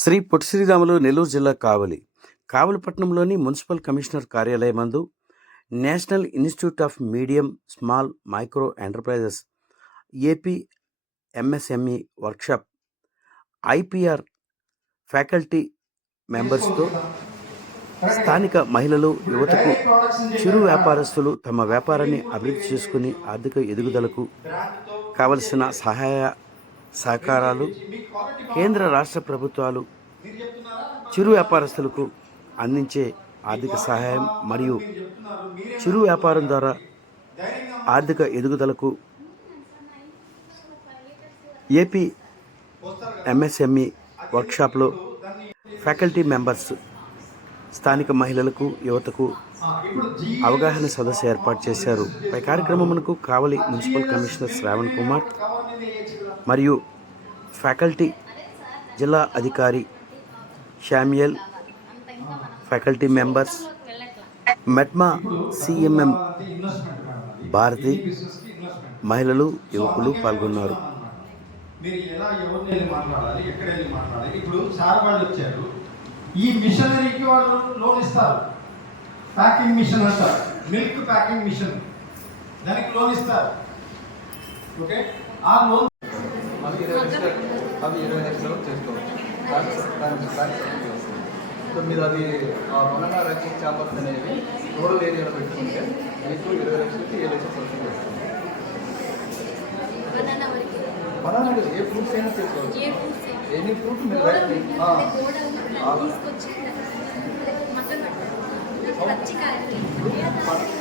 శ్రీ పొట్టి శ్రీరాములు నెల్లూరు జిల్లా కావలి కావలిపట్నంలోని municipal commissioner కార్యాలయమందు national institute of medium small micro enterprises AP MSME workshop IPR faculty మెంబర్స్తో స్థానిక మహిళలు యువతకు చిరు వ్యాపారస్తులు తమ వ్యాపారాన్ని అభివృద్ధి చేసుకుని ఆర్థిక ఎదుగుదలకు కావలసిన సహాయ సహకారాలు కేంద్ర రాష్ట్ర ప్రభుత్వాలు చిరు వ్యాపారస్తులకు అందించే ఆర్థిక సహాయం మరియు చిరు వ్యాపారం ద్వారా ఆర్థిక ఎదుగుదలకు ఏపీ ఎంఎస్ఎంఈ వర్క్షాప్లో ఫ్యాకల్టీ మెంబర్స్ స్థానిక మహిళలకు యువతకు అవగాహన సదస్సు ఏర్పాటు చేశారు. పై కార్యక్రమమునకు కావలి మున్సిపల్ కమిషనర్ శ్రావణ్ కుమార్ మరియు ఫ్యాకల్టీ జిల్లా అధికారి శామ్యుయల్ ఫ్యాకల్టీ మెంబర్స్ మెట్మా సిఎంఎం భారతి మహిళలు యువకులు పాల్గొన్నారు. మీరు ఎలా ఎవరిని వెళ్ళి మాట్లాడాలి ఎక్కడ వెళ్ళి మాట్లాడాలి? ఇప్పుడు సార్ వాళ్ళు వచ్చారు. ఈ మిషనరీకి వాళ్ళు లోన్ ఇస్తారు. ప్యాకింగ్ మిషన్ అంటారు. Milk packing machine. దానికి లోన్ ఇస్తారు. ఓకే? ఆ లోన్ అది ఇరవై లక్షలు అది ఇరవై లక్షలు చేసుకోవచ్చు. సో మీరు అది ఆ బనానా రైసింగ్ చేపర్స్ అనేవి రూరల్ ఏరియాలో పెట్టుకుంటే మీకు ఇరవై లక్షలకి ఏడు లక్షలు వస్తుంది బనానా ఏ ఫ్రూట్స్ అయినా చేసుకోవచ్చు. ఫ్రూట్స్ ఎనీ ఫ్రూట్ మీరు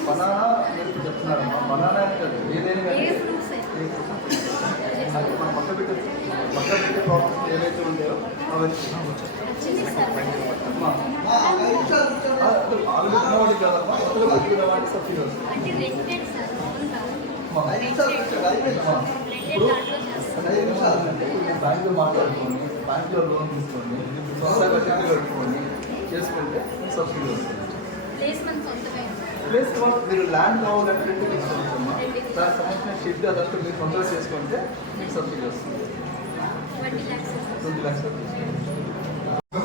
బనానా మీరు చెప్తున్నారమ్మా బనానా ఏదైనా బ్యాంకులో మాట్లాడుకోండి బ్యాంకులో లోన్ తీసుకోండి సొంతంగా కట్టుకోండి చేసుకుంటే సబ్సిడీ వస్తుంది ప్లేస్ మీరు ల్యాండ్ కావాలంటే రెంట్ తీసుకోవచ్చు దానికి సంబంధించిన షెడ్ అదంతా మీరు సొంతంగా చేసుకుంటే మీకు సబ్సిడీ వస్తుంది twenty lakhs twenty lakhs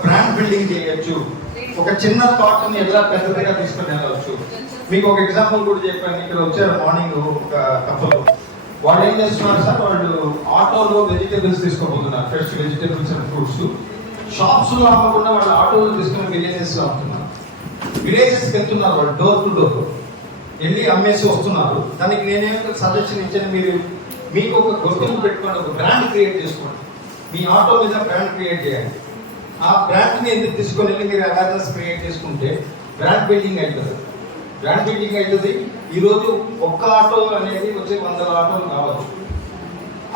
brand building చేయొచ్చు. ఒక చిన్న థాట్ని ఎలా పెద్దదిగా తీసుకొని వెళ్ళవచ్చు. మీకు ఒక ఎగ్జాంపుల్ కూడా చెప్పాను. ఇక్కడ వచ్చారు మార్నింగ్ ఒక కప్పలో వాళ్ళు ఏం చేస్తున్నారు సార్? వాళ్ళు ఆటోలో వెజిటేబుల్స్ తీసుకోబోతున్నారు. ఫ్రెష్ వెజిటేబుల్స్ అండ్ ఫ్రూట్స్ షాప్స్లో అమ్మకుండా వాళ్ళు ఆటోలో తీసుకుని విలేజెస్లో అమ్ముతున్నారు. విలేజెస్ వెళ్తున్నారు వాళ్ళు డోర్ టు డోర్ వెళ్ళి అమ్మేసి వస్తున్నారు. దానికి నేనేం సజెషన్ ఇచ్చాను? మీరు మీకు ఒక గుర్తింపు పెట్టుకోండి ఒక బ్రాండ్ క్రియేట్ చేసుకోండి. మీ ఆటో మీద బ్రాండ్ క్రియేట్ చేయండి ఆ బ్రాండ్ని ఎందుకు తీసుకొని వెళ్ళి మీరు అవేర్నెస్ క్రియేట్ చేసుకుంటే బ్రాండ్ బిల్డింగ్ అవుతుంది బ్రాండ్ బిల్డింగ్ అవుతుంది ఈరోజు ఒక్క ఆటో అనేది వచ్చే వందల ఆటోలు కావచ్చు.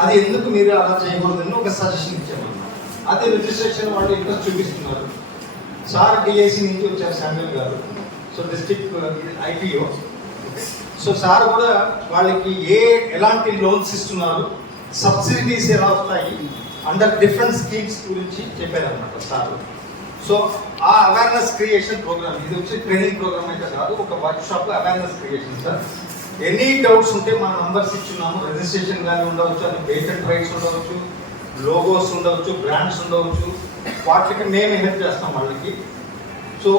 అది ఎందుకు మీరు అలా చేయకూడదని ఒక సజెషన్ ఇచ్చాను అదే రిజిస్ట్రేషన్ వాళ్ళు ఇంట్రెస్ట్ చూపిస్తున్నారు. సార్ డిఐసి నుంచి వచ్చారు శామ్యుల్ గారు. So district IPO so sir కూడా వాళ్ళకి ఏ ఎలాంటి లోన్స్ ఇస్తున్నారు? సబ్సిడీస్ ఎలా వస్తాయి? అండర్ డిఫరెంట్ స్కీమ్స్ గురించి చెప్పారనమాట సార్. సో ఆ అవేర్నెస్ క్రియేషన్ ప్రోగ్రామ్ ఇది వచ్చి ట్రైనింగ్ ప్రోగ్రామ్ అయితే కాదు ఒక workshop awareness creation sir. Any doubts ఉంటే మా నంబర్స్ ఇచ్చున్నాము రిజిస్ట్రేషన్ కానీ ఉండవచ్చు అది పేటెంట్ రైట్స్ ఉండవచ్చు లోగోస్ ఉండవచ్చు బ్రాండ్స్ ఉండవచ్చు వాటికి మేము హెల్ప్ చేస్తాం వాళ్ళకి. సో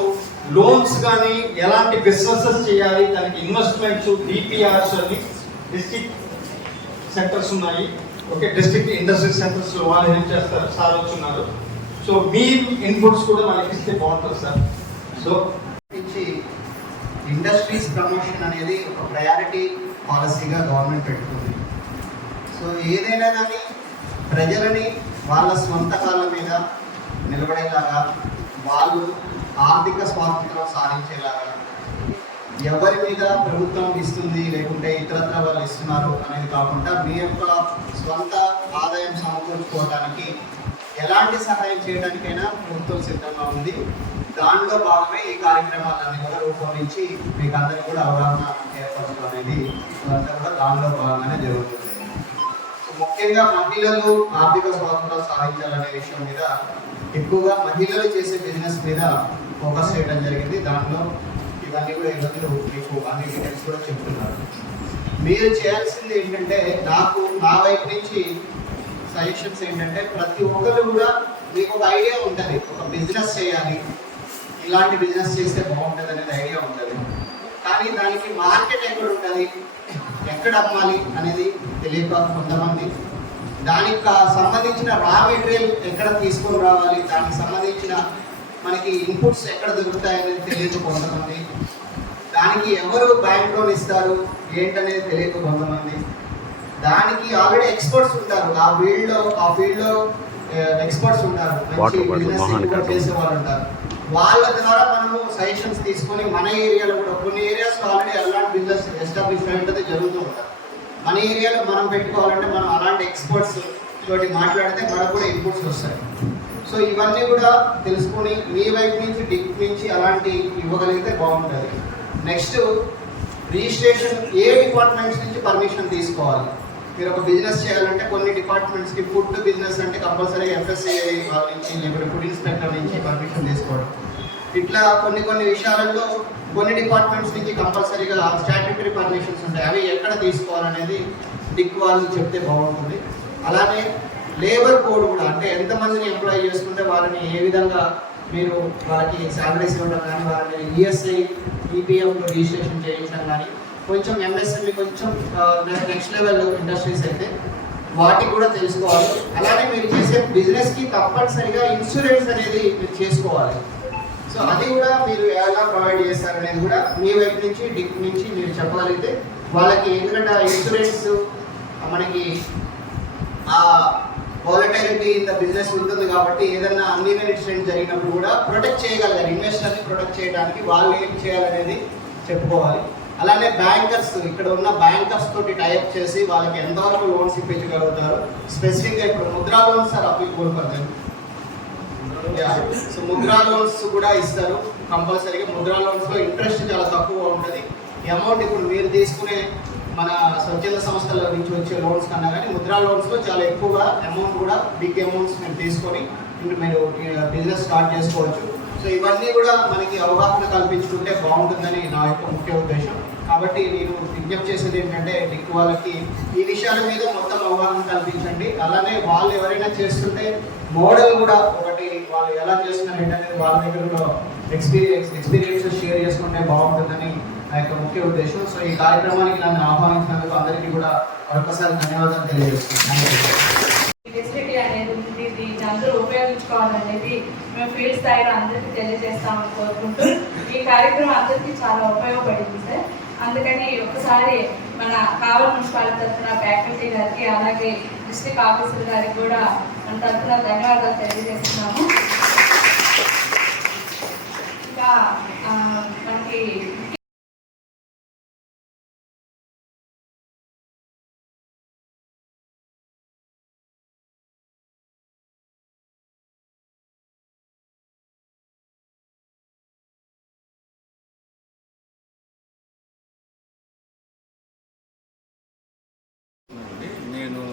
లోన్స్ కానీ ఎలాంటి బిజినెసెస్ చేయాలి దానికి ఇన్వెస్ట్మెంట్స్ డిపిఆర్స్ అని డిస్టిక్ సెంటర్స్ ఉన్నాయి. ఓకే డిస్ట్రిక్ట్ ఇండస్ట్రీ సెంటర్స్ వాళ్ళు హెల్ప్ చేస్తారు. సార్ వచ్చున్నారు. సో మీ ఇన్పుట్స్ కూడా వాళ్ళకి ఇస్తే బాగుంటుంది సార్. సో ఇండస్ట్రీస్ ప్రమోషన్ అనేది ఒక ప్రయారిటీ పాలసీగా గవర్నమెంట్ పెట్టుకుంది సో ఏదైనా కానీ ప్రజలని వాళ్ళ స్వంత కాళ్ళ మీద నిలబడేలాగా వాళ్ళు ఆర్థిక స్వాతంత్రం సాధించేలాగా ఎవరి మీద ప్రభుత్వం ఇస్తుంది లేకుంటే ఇతరత్ర వాళ్ళు ఇస్తున్నారు అనేది కాకుండా మీ యొక్క స్వంత ఆదాయం సమకూర్చుకోవడానికి ఎలాంటి సహాయం చేయడానికైనా ప్రభుత్వం సిద్ధంగా ఉంది. దానిలో భాగమే ఈ కార్యక్రమాలన్నీ కూడా రూపొందించి మీకు అందరికీ కూడా అవగాహన ఏర్పరచడం అనేది ఇదంతా కూడా దానిలో భాగంగానే జరుగుతుంది. ముఖ్యంగా మహిళలు ఆర్థిక స్వాతంత్రం సాధించాలనే విషయం మీద ఎక్కువగా మహిళలు చేసే బిజినెస్ మీద ఫోకస్ చేయడం జరిగింది. దాంట్లో దాన్ని కూడా ఇబ్బందులు మీకు అన్ని డీటెయిల్స్ కూడా చెప్తున్నారు మీరు చేయాల్సింది ఏంటంటే నాకు నా వైపు నుంచి సజెషన్స్ ఏంటంటే ప్రతి ఒక్కరు కూడా మీకు ఒక ఐడియా ఉంటుంది. ఒక బిజినెస్ చేయాలి. ఇలాంటి బిజినెస్ చేస్తే బాగుంటుంది అనేది ఐడియా ఉంటుంది. కానీ దానికి మార్కెట్ ఎక్కడ ఉంటుంది? ఎక్కడ అమ్మాలి అనేది తెలియక కొంతమంది దానికి సంబంధించిన రా మెటీరియల్ ఎక్కడ తీసుకొని రావాలి? దానికి సంబంధించిన మనకి ఇన్పుట్స్ ఎక్కడ దొరుకుతాయనేది తెలియదు కొంతమంది. దానికి ఎవరు బ్యాంక్ లోన్ ఇస్తారు ఏంటనేది తెలియదు కొంతమంది. దానికి ఆల్రెడీ ఎక్స్పర్ట్స్ ఉంటారు. ఆ ఫీల్డ్లో ఆ ఫీల్డ్లో ఎక్స్పర్ట్స్ ఉంటారు. మంచి బిజినెస్. చేసే వాళ్ళు ఉంటారు. వాళ్ళ ద్వారా మనము సజెషన్స్ తీసుకొని మన ఏరియాలో కూడా కొన్ని ఏరియాస్ ఆల్రెడీ అలాంటి బిజినెస్ ఎస్టాబ్లిష్మెంట్ అయితే జరుగుతూ ఉంటారు మన ఏరియాలో మనం పెట్టుకోవాలంటే మనం అలాంటి ఎక్స్పర్ట్స్ తోటి మాట్లాడితే మనకు కూడా ఇన్పుట్స్ వస్తాయి. సో ఇవన్నీ కూడా తెలుసుకొని మీ వైపు నుంచి డిగ్ నుంచి అలాంటి ఇవ్వగలిగితే బాగుంటుంది. నెక్స్ట్ రిజిస్ట్రేషన్ ఏ డిపార్ట్మెంట్స్ నుంచి పర్మిషన్ తీసుకోవాలి? మీరు ఒక బిజినెస్ చేయాలంటే కొన్ని డిపార్ట్మెంట్స్కి ఫుడ్ బిజినెస్ అంటే కంపల్సరీ ఎఫ్ఎస్ఏ వాళ్ళ నుంచి లేకపోతే ఫుడ్ ఇన్స్పెక్టర్ నుంచి పర్మిషన్ తీసుకోవడం. ఇట్లా కొన్ని కొన్ని విషయాలలో కొన్ని డిపార్ట్మెంట్స్ నుంచి కంపల్సరీగా స్టాట్యూటరీ పర్మిషన్స్ ఉంటాయి. అవి ఎక్కడ తీసుకోవాలనేది డిక్ వాళ్ళు చెప్తే బాగుంటుంది. అలానే లేబర్ కోడ్ కూడా అంటే ఎంతమందిని ఎంప్లాయ్ చేసుకుంటే వాళ్ళని ఏ విధంగా మీరు వాళ్ళకి శాలరీస్ ఇవ్వడం కానీ వాళ్ళని ఈఎస్ఐ ఈపీఎఫ్ రిజిస్ట్రేషన్ చేయించడం కానీ కొంచెం ఎంఎస్ఎంఈ కొంచెం నెక్స్ట్ లెవెల్ ఇండస్ట్రీస్ అయితే వాటికి కూడా తెలుసుకోవాలి. అలానే మీరు చేసే బిజినెస్కి తప్పనిసరిగా ఇన్సూరెన్స్ అనేది మీరు చేసుకోవాలి. సో అది కూడా మీరు ఎలా ప్రొవైడ్ చేస్తారనేది కూడా మీ వైపు నుంచి డిక్ నుంచి మీరు చెప్పగలిగితే వాళ్ళకి ఎందుకంటే ఆ ఇన్సూరెన్స్ మనకి ఆ వాలటైలిటీ ఇన్ ద బిజినెస్ ఉంటుంది కాబట్టి ఏదైనా అన్ఈవెన్ ఇన్సిడెంట్ జరిగినప్పుడు కూడా ప్రొటెక్ట్ చేయగలగాలి. ఇన్వెస్టర్ని ప్రొటెక్ట్ చేయడానికి వాళ్ళు ఏం చేయాలనేది చెప్పుకోవాలి. అలానే బ్యాంకర్స్ ఇక్కడ ఉన్న బ్యాంకర్స్ తోటి టైప్ చేసి వాళ్ళకి ఎంతవరకు లోన్స్ ఇప్పించగలుగుతారు? స్పెసిఫిక్గా ఇప్పుడు Mudra loans sir applicable for so Mudra loans కూడా ఇస్తారు. కంపల్సరీగా ముద్రా లోన్స్లో ఇంట్రెస్ట్ చాలా తక్కువ ఉంటుంది. అమౌంట్ ఇప్పుడు మీరు తీసుకునే మన స్వచ్ఛంద సంస్థల నుంచి వచ్చే లోన్స్ కన్నా కానీ ముద్రా లోన్స్లో చాలా ఎక్కువగా అమౌంట్ కూడా బిగ్ అమౌంట్స్ మీరు తీసుకొని ఇప్పుడు మీరు బిజినెస్ స్టార్ట్ చేసుకోవచ్చు. సో ఇవన్నీ కూడా మనకి అవగాహన కల్పించుకుంటే బాగుంటుందని నా యొక్క ముఖ్య ఉద్దేశం. కాబట్టి నేను విజ్ఞప్తి చేసేది ఏంటంటే డిక్ వాళ్ళకి ఈ విషయాల మీద మొత్తం అవగాహన కల్పించండి. అలానే వాళ్ళు ఎవరైనా చేస్తుంటే మోడల్ కూడా ఒకటి వాళ్ళు ఎలా చేస్తున్నారు ఏంటనేది వాళ్ళ దగ్గర కూడా ఎక్స్పీరియన్స్ ఎక్స్పీరియన్స్ షేర్ చేసుకుంటే బాగుంటుందని నా యొక్క ముఖ్య ఉద్దేశం. సో ఈ కార్యక్రమానికి నన్ను ఆహ్వానించినందుకు అందరికీ కూడా మరొకసారి ధన్యవాదాలు తెలియజేస్తున్నాను. ఫెసిలిటీ అనేది ఉంది. దీన్ని అందరూ ఉపయోగించుకోవాలనేది మేము ఫీల్డ్ స్థాయిలో అందరికీ తెలియజేస్తామని కోరుకుంటూ ఈ కార్యక్రమం అందరికీ చాలా ఉపయోగపడింది సార్. అందుకని ఒకసారి మన కావల్ మున్సిపాలిటీ తరఫున ఫ్యాకల్టీ గారికి అలాగే డిస్ట్రిక్ట్ ఆఫీసర్ గారికి కూడా మన తరఫున ధన్యవాదాలు తెలియజేస్తున్నాము. ఇంకా మనకి నేను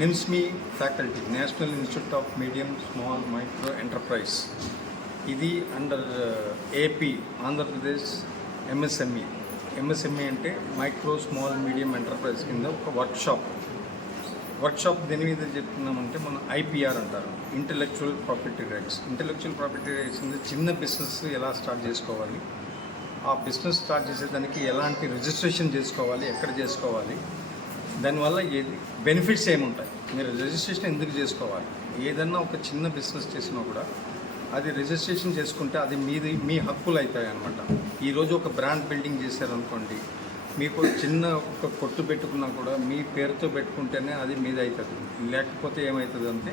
NIMSME faculty national institute of medium small micro enterprise. ఇది under uh, AP Andhra Pradesh MSME MSME అంటే మైక్రో స్మాల్ మీడియం ఎంటర్ప్రైజ్ కింద ఒక వర్క్షాప్. వర్క్షాప్ దేని మీద చెప్తున్నామంటే మనం ఐపీఆర్ అంటారు intellectual property rights. Intellectual property rights అంటే చిన్న బిజినెస్ ఎలా స్టార్ట్ చేసుకోవాలి ఆ బిజినెస్ స్టార్ట్ చేసేదానికి ఎలాంటి రిజిస్ట్రేషన్ చేసుకోవాలి ఎక్కడ చేసుకోవాలి దానివల్ల ఏది బెనిఫిట్స్ ఏముంటాయి? మీరు రిజిస్ట్రేషన్ ఎందుకు చేసుకోవాలి? ఏదన్నా ఒక చిన్న బిజినెస్ చేసినా కూడా అది రిజిస్ట్రేషన్ చేసుకుంటే అది మీది మీ హక్కులు అవుతాయి అనమాట ఈరోజు ఒక బ్రాండ్ బిల్డింగ్ చేశారనుకోండి మీకు చిన్న ఒక కొట్టు పెట్టుకున్నా కూడా మీ పేరుతో పెట్టుకుంటేనే అది మీది అవుతుంది. లేకపోతే ఏమవుతుంది అంటే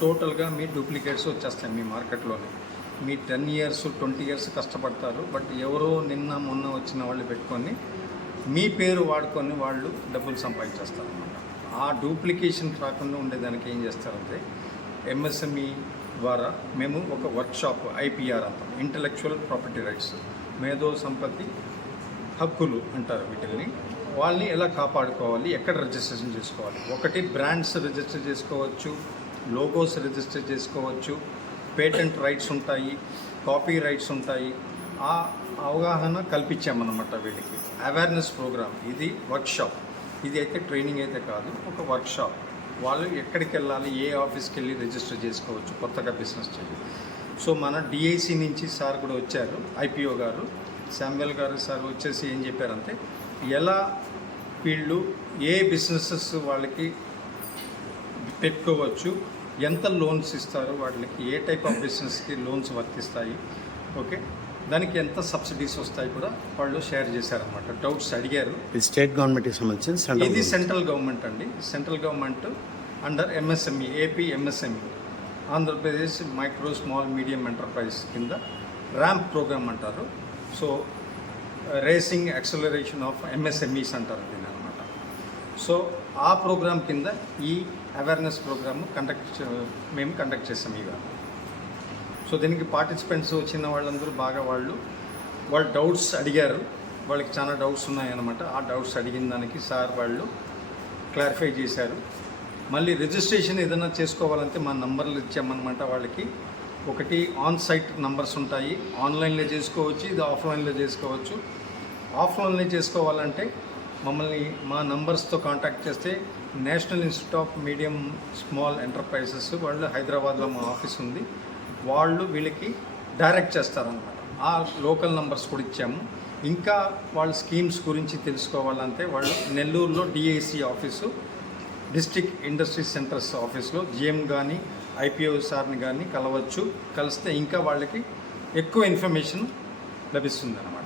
టోటల్గా మీ డూప్లికేట్స్ వచ్చేస్తాయి మీ మార్కెట్లోనే. మీ టెన్ ఇయర్స్ ట్వంటీ ఇయర్స్ కష్టపడతారు బట్ ఎవరో నిన్న మొన్న వచ్చిన వాళ్ళు పెట్టుకొని మీ పేరు వాడుకొని వాళ్ళు డబ్బులు సంపాదించేస్తారు అనమాట ఆ డూప్లికేషన్ రాకుండా ఉండేదానికి ఏం చేస్తారంటే ఎంఎస్ఎంఈ ద్వారా మేము ఒక వర్క్షాప్ ఐపీఆర్ అంటాం. ఇంటలెక్చువల్ ప్రాపర్టీ రైట్స్ మేధో సంపత్తి హక్కులు అంటారు వీటిని వాళ్ళని ఎలా కాపాడుకోవాలి ఎక్కడ రిజిస్ట్రేషన్ చేసుకోవాలి? ఒకటి బ్రాండ్స్ రిజిస్టర్ చేసుకోవచ్చు లోగోస్ రిజిస్టర్ చేసుకోవచ్చు పేటెంట్ రైట్స్ ఉంటాయి కాపీ రైట్స్ ఉంటాయి. ఆ అవగాహన కల్పించామన్నమాట వీళ్ళకి. అవేర్నెస్ ప్రోగ్రామ్ ఇది వర్క్షాప్ ఇది అయితే ట్రైనింగ్ అయితే కాదు ఒక వర్క్షాప్ వాళ్ళు ఎక్కడికి వెళ్ళాలి ఏ ఆఫీస్కి వెళ్ళి రిజిస్టర్ చేసుకోవచ్చు కొత్తగా బిజినెస్ చేయాలి సో మన డిఐసి నుంచి సార్ కూడా వచ్చారు ఐపీఓ గారు. శామ్యుల్ గారు సార్ వచ్చేసి ఏం చెప్పారంటే ఎలా వీళ్ళు ఏ బిజినెసెస్ వాళ్ళకి పెట్టుకోవచ్చు ఎంత లోన్స్ ఇస్తారు వాళ్ళకి ఏ టైప్ ఆఫ్ బిజినెస్కి లోన్స్ వర్తిస్తాయి ఓకే దానికి ఎంత సబ్సిడీస్ వస్తాయి కూడా వాళ్ళు షేర్ చేశారనమాట డౌట్స్ అడిగారు. ఇది స్టేట్ గవర్నమెంట్కి సెంట్రల్ ఇది. సెంట్రల్ గవర్నమెంట్ అండి. Central government under MSME AP MSME Andhra Pradesh micro small medium enterprise కింద ర్యాంప్ ప్రోగ్రామ్ అంటారు. So racing acceleration of MSMEs అంటారు దీని అనమాట సో ఆ ప్రోగ్రామ్ కింద ఈ అవేర్నెస్ ప్రోగ్రామ్ కండక్ట్ మేము కండక్ట్ చేసాం ఇవాళ. సో దీనికి పార్టిసిపెంట్స్ వచ్చిన వాళ్ళందరూ బాగా వాళ్ళు. వాళ్ళు డౌట్స్ అడిగారు. వాళ్ళకి చాలా డౌట్స్ ఉన్నాయన్నమాట. ఆ డౌట్స్ అడిగిన దానికి సార్ వాళ్ళు క్లారిఫై చేశారు. మళ్ళీ రిజిస్ట్రేషన్ ఏదైనా చేసుకోవాలంటే మా నంబర్లు ఇచ్చామన్నమాట వాళ్ళకి. ఒకటి ఆన్ సైట్ నంబర్స్ ఉంటాయి ఆన్లైన్లో చేసుకోవచ్చు ఇది ఆఫ్లైన్లో చేసుకోవచ్చు. ఆఫ్లైన్లో చేసుకోవాలంటే మమ్మల్ని మా నంబర్స్తో కాంటాక్ట్ చేస్తే national institute of medium small enterprises వాళ్ళు హైదరాబాద్లో మా ఆఫీస్ ఉంది. వాళ్ళు వీళ్ళకి డైరెక్ట్ చేస్తారనమాట ఆ లోకల్ నంబర్స్ కూడా ఇచ్చాము. ఇంకా వాళ్ళ స్కీమ్స్ గురించి తెలుసుకోవాలంటే వాళ్ళు నెల్లూరులో DIC office district industry centers ఆఫీస్లో జిఎం కానీ ఐపీఓ సార్ని కానీ కలవచ్చు. కలిస్తే ఇంకా వాళ్ళకి ఎక్కువ ఇన్ఫర్మేషన్ లభిస్తుంది అనమాట